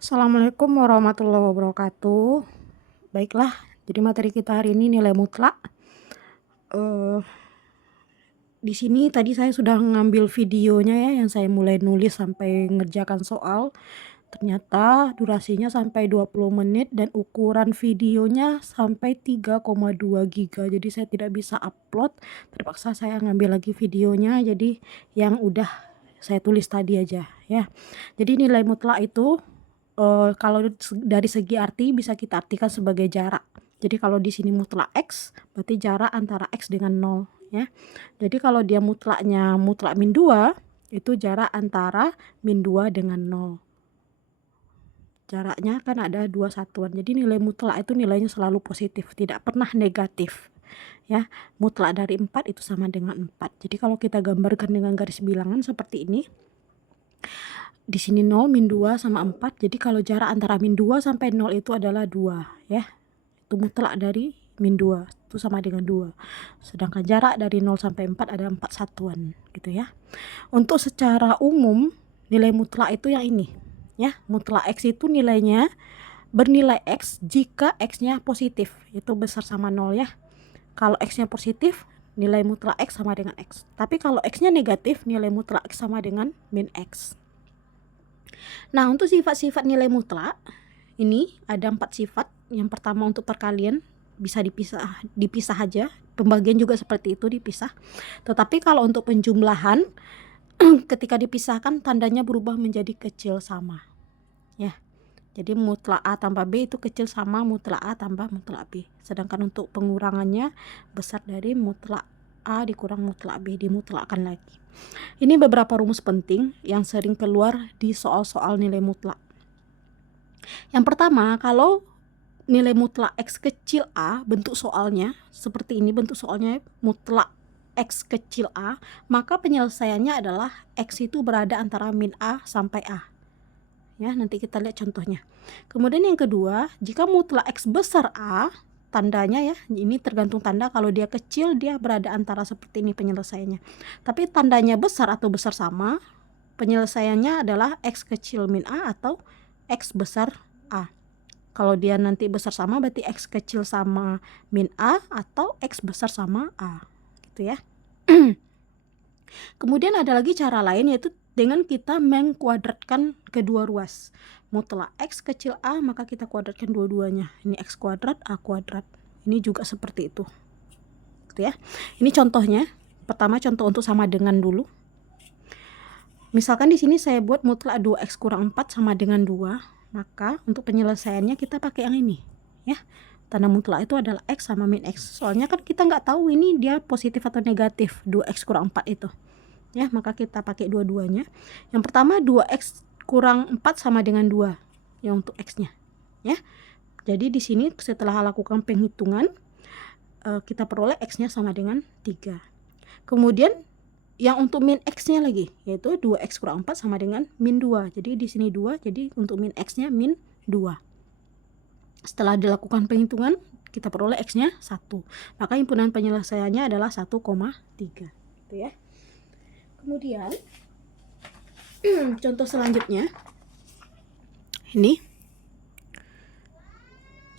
Assalamualaikum warahmatullahi wabarakatuh. Baiklah, jadi materi kita hari ini nilai mutlak. Eh, di sini tadi saya sudah ngambil videonya ya, yang saya mulai nulis sampai ngerjakan soal. Ternyata durasinya sampai 20 menit dan ukuran videonya sampai 3,2 giga. Jadi saya tidak bisa upload. Terpaksa saya ngambil lagi videonya. Jadi yang udah saya tulis tadi aja ya. Jadi nilai mutlak itu kalau dari segi arti bisa kita artikan sebagai jarak. Jadi kalau di sini mutlak X, berarti jarak antara X dengan 0 ya. Jadi kalau dia mutlaknya mutlak min 2, itu jarak antara min 2 dengan 0. Jaraknya kan ada 2 satuan. Jadi nilai mutlak itu nilainya selalu positif, tidak pernah negatif. Ya, mutlak dari 4 itu sama dengan 4. Jadi kalau kita gambarkan dengan garis bilangan seperti ini, di sini 0, min 2 sama 4. Jadi kalau jarak antara min 2 sampai 0 itu adalah 2 ya. Itu mutlak dari min 2 itu sama dengan 2. Sedangkan jarak dari 0 sampai 4 ada 4 satuan gitu ya. Untuk secara umum nilai mutlak itu yang ini ya. Mutlak X itu nilainya bernilai X jika X-nya positif, itu besar sama 0 ya. Kalau X-nya positif, nilai mutlak X sama dengan X. Tapi kalau X-nya negatif, nilai mutlak X sama dengan min X. Nah, untuk sifat-sifat nilai mutlak ini ada 4 sifat. Yang pertama untuk perkalian bisa dipisah aja. Pembagian juga seperti itu, dipisah. Tetapi kalau untuk penjumlahan ketika dipisahkan tandanya berubah menjadi kecil sama. Ya. Jadi mutlak A tambah B itu kecil sama mutlak A tambah mutlak B. Sedangkan untuk pengurangannya besar dari mutlak A dikurang mutlak B, dimutlakkan lagi. Ini beberapa rumus penting yang sering keluar di soal-soal nilai mutlak. Yang pertama, kalau nilai mutlak X kecil A, bentuk soalnya seperti ini, bentuk soalnya mutlak X kecil A, maka penyelesaiannya adalah X itu berada antara min A sampai A. Ya, nanti kita lihat contohnya. Kemudian yang kedua, jika mutlak X besar A, tandanya ya, ini tergantung tanda. Kalau dia kecil, dia berada antara seperti ini penyelesaiannya. Tapi tandanya besar atau besar sama, penyelesaiannya adalah X kecil min A atau X besar A. Kalau dia nanti besar sama, berarti X kecil sama min A atau X besar sama A. Gitu ya. Kemudian ada lagi cara lain, yaitu dengan kita mengkuadratkan kedua ruas. Mutlak X kecil A, maka kita kuadratkan dua-duanya. Ini X kuadrat, A kuadrat. Ini juga seperti itu. Gitu ya. Ini contohnya. Pertama contoh untuk sama dengan dulu. Misalkan di sini saya buat mutlak 2X kurang 4 sama dengan 2. Maka untuk penyelesaiannya kita pakai yang ini. Ya. Tanda mutlak itu adalah X sama min X. Soalnya kan kita nggak tahu ini dia positif atau negatif 2X kurang 4 itu. Ya, maka kita pakai dua-duanya. Yang pertama 2X kurang 4 sama dengan 2 yang untuk X-nya ya. Jadi di sini setelah lakukan penghitungan kita peroleh X-nya sama dengan 3. Kemudian yang untuk min X-nya lagi, yaitu 2X kurang 4 sama dengan min 2. Jadi di sini 2, jadi untuk min X-nya min 2. Setelah dilakukan penghitungan kita peroleh X-nya 1. Maka himpunan penyelesaiannya adalah 1,3 gitu ya. Kemudian contoh selanjutnya ini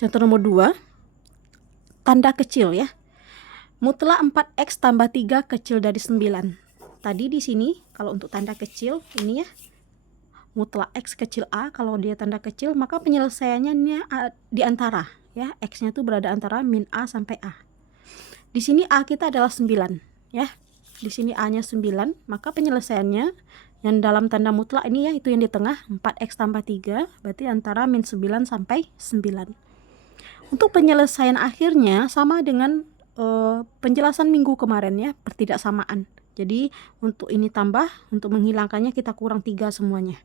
contoh nomor 2, tanda kecil ya. Mutlak 4X tambah 3 kecil dari 9. Tadi di sini kalau untuk tanda kecil ini ya, mutlak X kecil A, kalau dia tanda kecil maka penyelesaiannya di antara ya, X-nya tuh berada antara min A sampai A. Di sini A kita adalah 9 ya. Di sini A-nya 9, maka penyelesaiannya yang dalam tanda mutlak ini ya, itu yang di tengah 4X tambah 3, berarti antara min 9 sampai 9. Untuk penyelesaian akhirnya sama dengan penjelasan minggu kemarin ya, pertidaksamaan. Jadi untuk ini tambah, untuk menghilangkannya kita kurang 3 semuanya.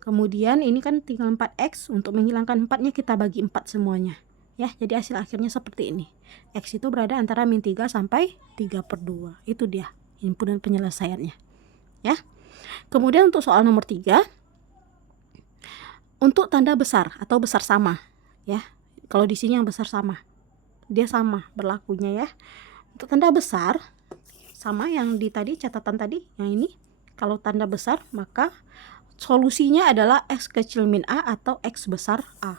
Kemudian ini kan tinggal 4X, untuk menghilangkan 4-nya kita bagi 4 semuanya. Ya, jadi hasil akhirnya seperti ini. X itu berada antara min 3 sampai 3/2. Itu dia himpunan penyelesaiannya. Ya. Kemudian untuk soal nomor 3, untuk tanda besar atau besar sama, ya. Kalau di sini yang besar sama, dia sama berlakunya ya. Untuk tanda besar sama yang di tadi catatan tadi, yang ini. Kalau tanda besar maka solusinya adalah X kecil min A atau X besar A.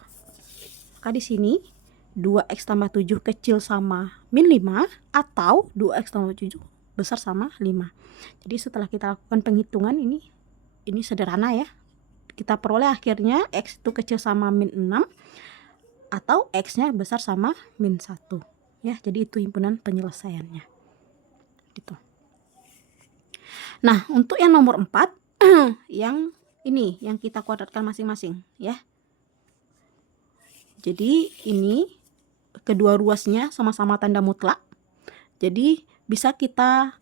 Maka di sini 2X tambah 7 kecil sama min 5 atau 2X tambah 7 besar sama 5. Jadi setelah kita lakukan penghitungan ini sederhana ya. Kita peroleh akhirnya X itu kecil sama min 6 atau X-nya besar sama min 1. Ya, jadi itu himpunan penyelesaiannya. Gitu. Nah, untuk yang nomor 4 yang ini yang kita kuadratkan masing-masing ya. Jadi ini kedua ruasnya sama-sama tanda mutlak. Jadi bisa kita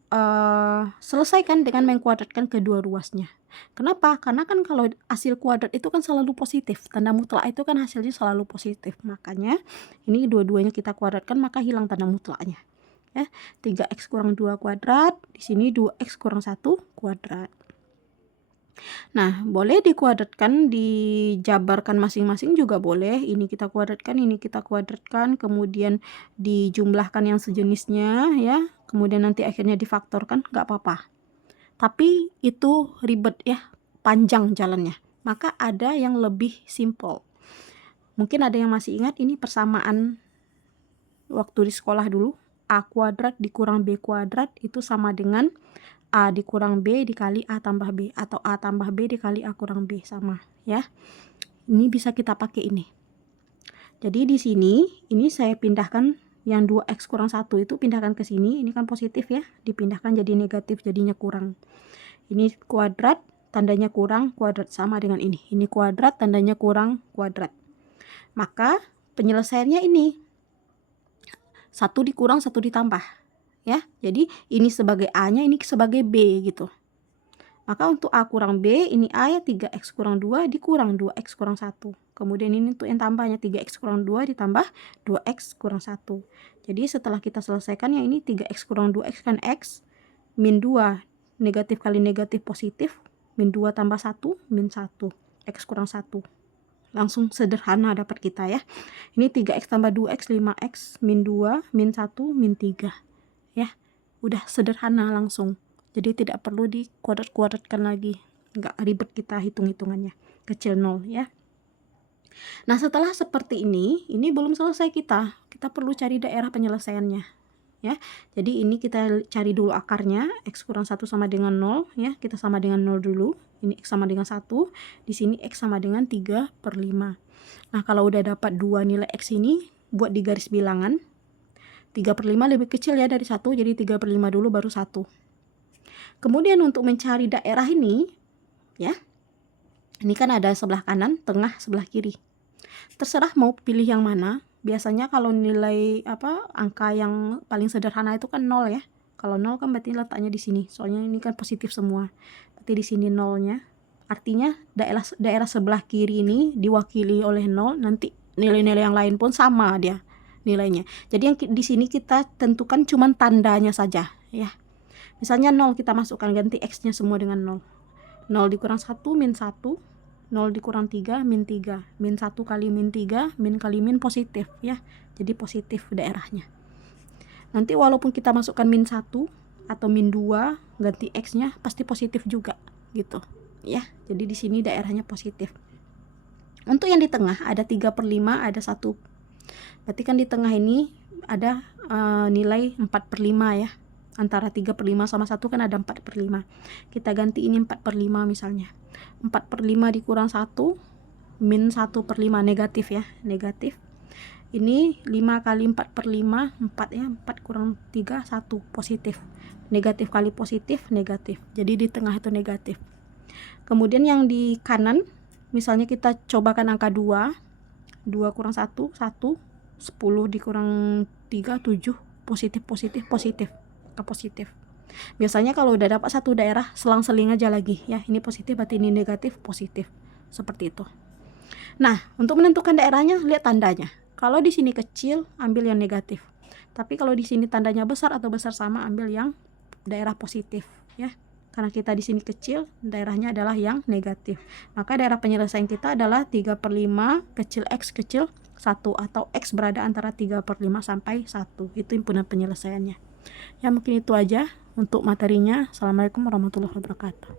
selesaikan dengan mengkuadratkan kedua ruasnya. Kenapa? Karena kan kalau hasil kuadrat itu kan selalu positif. Tanda mutlak itu kan hasilnya selalu positif. Makanya ini dua-duanya kita kuadratkan maka hilang tanda mutlaknya. Ya, 3X kurang 2 kuadrat, di sini 2X kurang 1 kuadrat. Nah, boleh dikuadratkan, dijabarkan masing-masing juga boleh. Ini kita kuadratkan, kemudian dijumlahkan yang sejenisnya ya. Kemudian nanti akhirnya difaktorkan, nggak apa-apa. Tapi itu ribet ya, panjang jalannya. Maka ada yang lebih simple. Mungkin ada yang masih ingat ini persamaan waktu di sekolah dulu. A kuadrat dikurang B kuadrat itu sama dengan A dikurang B dikali A tambah B, atau A tambah B dikali A kurang B, sama ya. Ini bisa kita pakai ini. Jadi di sini ini saya pindahkan yang 2X kurang 1 itu pindahkan ke sini. Ini kan positif ya, dipindahkan jadi negatif, jadinya kurang. Ini kuadrat tandanya kurang, kuadrat sama dengan ini. Ini kuadrat tandanya kurang, kuadrat. Maka penyelesaiannya ini 1 dikurang 1 ditambah ya. Jadi ini sebagai A-nya, ini sebagai B gitu. Maka untuk A kurang B, ini A ya 3X kurang 2 dikurang 2X kurang 1. Kemudian ini untuk yang tambahnya 3X kurang 2 ditambah 2X kurang 1. Jadi setelah kita selesaikan yang ini 3X kurang 2X kan X min 2, negatif kali negatif positif, min 2 tambah 1 min 1, X kurang 1. Langsung sederhana dapat kita ya. Ini 3X tambah 2X 5X min 2 min 1 min 3 ya. Udah sederhana langsung. Jadi tidak perlu dikuadrat-kuadratkan lagi. Nggak ribet kita hitung-hitungannya. Kecil 0 ya. Nah setelah seperti ini belum selesai kita. Kita perlu cari daerah penyelesaiannya ya. Jadi ini kita cari dulu akarnya. X kurang 1 sama dengan 0 ya. Kita sama dengan 0 dulu. Ini X sama dengan 1. Di sini X sama dengan 3/5. Nah kalau udah dapat 2 nilai X ini, buat di garis bilangan. 3/5 lebih kecil ya dari 1. Jadi 3/5 dulu baru 1. Kemudian untuk mencari daerah ini ya. Ini kan ada sebelah kanan, tengah, sebelah kiri. Terserah mau pilih yang mana. Biasanya kalau nilai angka yang paling sederhana itu kan 0 ya. Kalau 0 kan berarti letaknya di sini. Soalnya ini kan positif semua. Berarti di sini 0-nya. Artinya daerah sebelah kiri ini diwakili oleh 0. Nanti nilai-nilai yang lain pun sama dia nilainya. Jadi yang di sini kita tentukan cuman tandanya saja ya. Misalnya 0 kita masukkan, ganti X-nya semua dengan 0. 0 dikurang 1 min 1. 0 dikurang 3 min 3. Min 1 kali min 3, min kali min positif ya. Jadi positif daerahnya. Nanti walaupun kita masukkan min 1 atau min 2, ganti X-nya pasti positif juga gitu ya. Jadi di sini daerahnya positif. Untuk yang di tengah ada 3/5, ada 1. Berarti kan di tengah ini ada nilai 4/5 ya. Antara 3/5 sama 1 kan ada 4/5. Kita ganti ini 4/5 misalnya. 4/5 dikurang 1 min 1/5 negatif ya, negatif. Ini 5 kali 4/5, 4 ya, 4 kurang 3, 1 positif. Negatif kali positif, negatif. Jadi di tengah itu negatif. Kemudian yang di kanan, misalnya kita cobakan angka 2. 2 kurang 1, 1. 10 dikurang 3, 7. Positif, positif, positif. Positif. Biasanya kalau udah dapat satu daerah, selang-seling aja lagi ya. Ini positif berarti ini negatif, positif. Seperti itu. Nah, untuk menentukan daerahnya lihat tandanya. Kalau di sini kecil, ambil yang negatif. Tapi kalau di sini tandanya besar atau besar sama, ambil yang daerah positif ya. Karena kita di sini kecil, daerahnya adalah yang negatif. Maka daerah penyelesaian kita adalah 3/5 kecil X kecil 1, atau X berada antara 3/5 sampai 1. Itu himpunan penyelesaiannya. Ya mungkin itu aja untuk materinya. Assalamualaikum warahmatullahi wabarakatuh.